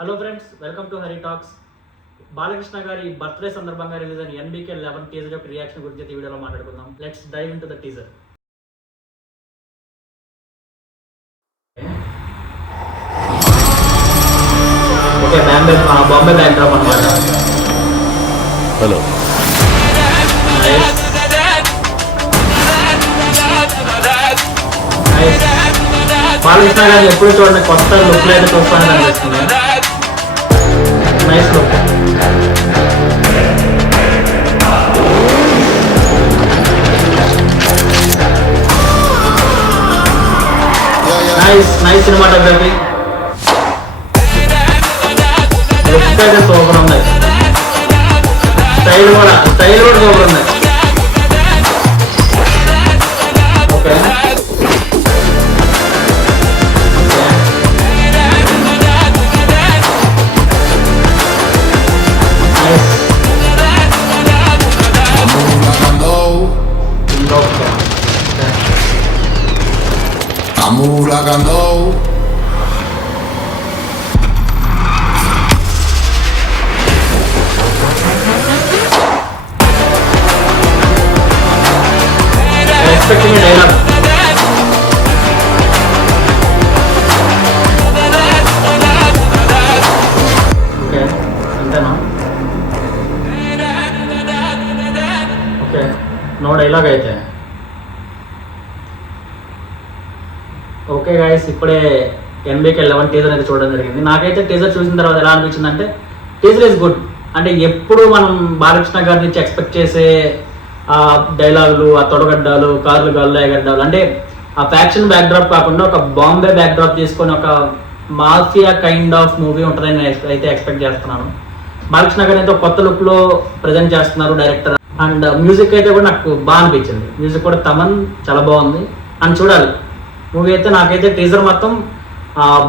Hello friends, welcome to Hari టాక్స్. బాలకృష్ణ గారి బర్త్డే సందర్భంగా రిలీజ్ అయిన NBK 11 టీజర్ యొక్క రియాక్షన్ గురించి ఈ వీడియోలో మాట్లాడుకుందాం. Let's dive into the teaser. Okay, Bombay backdrop అన్నమాట. హలో బాలకృష్ణ గారు ఎప్పుడు చూడండి కొత్త లుక్ అయితే చూస్తానని అనిపిస్తుంది. Nice look. Nice cinematography. Look అయితే సూపర్ ఉంది. స్టైల్ కూడా సూపర్ ఉంది. Okay, I move like I know. expecting a dialogue. Okay, అంతేనా? ఓకే, నో డైలాగ్ అయితే. ఓకే గైస్, ఇప్పుడే NBK 11 టీజర్ అయితే చూడడం జరిగింది. నాకైతే టీజర్ చూసిన తర్వాత ఎలా అనిపించింది అంటే, టీజర్ ఈజ్ గుడ్. అంటే ఎప్పుడు మనం బాలకృష్ణ గారి నుంచి ఎక్స్పెక్ట్ చేసే ఆ డైలాగులు, ఆ తొడగడ్డాలు, కార్లు గాల్లో ఎగడ్డాలు, అంటే ఆ ఫ్యాక్షన్ బ్యాక్డ్రాప్ కాకుండా ఒక బాంబే బ్యాక్డ్రాప్ తీసుకొని ఒక మాఫియా కైండ్ ఆఫ్ మూవీ ఉంటుందని అయితే ఎక్స్పెక్ట్ చేస్తున్నాను. బాలకృష్ణ గారు అయితే కొత్త లుక్లో ప్రజెంట్ చేస్తున్నారు డైరెక్టర్. అండ్ మ్యూజిక్ అయితే కూడా నాకు బాగా అనిపించింది. మ్యూజిక్ కూడా తమన్ చాలా బాగుంది. అండ్ చూడాలి మూవీ అయితే. నాకైతే టీజర్ మొత్తం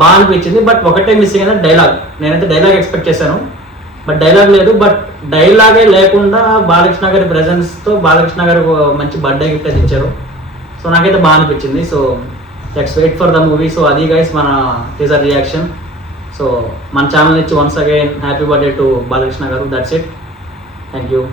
బాగా అనిపించింది. బట్ ఒకటే మిస్సింగ్ అయినా డైలాగ్. నేనైతే డైలాగ్ ఎక్స్పెక్ట్ చేశాను, బట్ డైలాగ్ లేదు. బట్ డైలాగే లేకుండా బాలకృష్ణ గారి ప్రెజెన్స్తో బాలకృష్ణ గారు మంచి బర్త్డే గిఫ్ట్ అయితే ఇచ్చారు. సో నాకైతే బాగా అనిపించింది. So let's wait for the movie. So అది గైస్ మన టీజర్ రియాక్షన్. సో మన ఛానల్ నుంచి once again happy birthday to Balakrishna garu. That's it. Thank you.